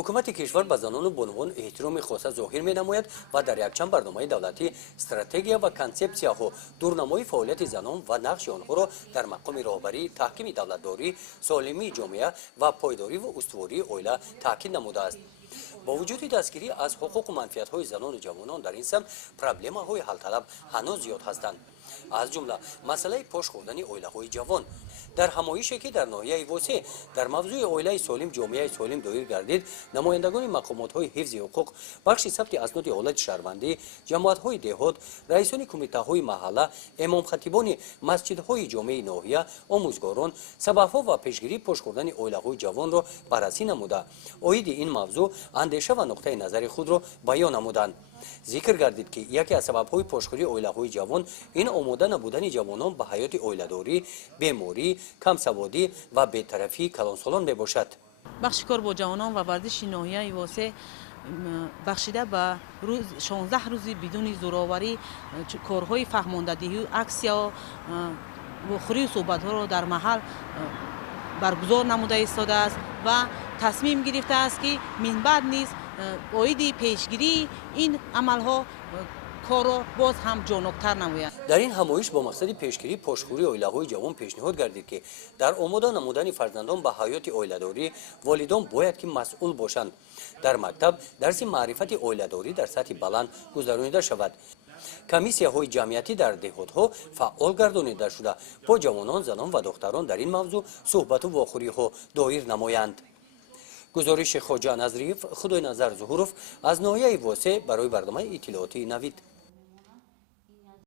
حکومت کشور به زنان و بانوان احترام خاص ظاهر می‌نماید و در یکچند برنامه دولتی استراتژی و کانسپسیا و دورنمای فعالیت زنان و نقش آنها را در مقام راهبری، تحکیم دولتداری، سالمی جامعه و پایداری و استواری عائله تاکید نموده است. با وجود دستگیری از حقوق و منفعت‌های زنان و جوانان در این سمت پروبلم‌های حل طلب هنوز زیاد هستند. از جمله مسئله پاش خوردن عائله‌های جوان در همایشی که در ناحیه واسه در موضوع عائله سالم جامعه سالم دایر گردید، نمایندگان مقامات‌های حفظ حقوق، بخش ثبت اسناد حالت شهروندی، جماعت‌های دهات، رئیسان کمیته‌های محله، امام خطیبان مسجدهای جامعه ناحیه، آموزگاران، سبب‌ها و پیشگیری پاش خوردن عائله‌های جوان را بررسی نموده، عاید این موضوع اندیشه و نقطه نظر خود را بیان نمودند. ذکر گردید که یکی از سبب‌های پاشخوری عائله‌های جوان این آماده نبودن جوانان به حیات عائله‌داری، بیماری، کمسوادی و بی‌طرفی کلانسالان میباشد. بخش کار با جوانان و ورزش ناحیه واسه بخشیده به روز 16 روزی بدون زوراوری کارهای فهماندهی و اکسیا و خوری و صحبت‌ها را در محل برگزار نموده ایستاده است و تصمیم گرفته است که من بعد نیز عاید پیشگیری این عملها کار را باز هم جانب‌تر نماید. در این همایش با مقصد پیشگیری پاشخوری عائله‌های جوان پیشنهاد گردید که در آماده نمودن فرزندان به حیات عائله‌داری والدان باید که مسئول باشند. در مکتب درس معرفت عائله‌داری در سطح بلند گذرانیده شود. کمیسیاهای جمعیتی در دهات‌ها فعال گردانیده شده با جوانان، زنان و دختران در این موضوع صحبت و واخوری‌ها دایر نمایند. گزارش خواجه نظریف خدای نظر ظهورов از ناحیه واسه برای برنامه اطلاعاتی نوید.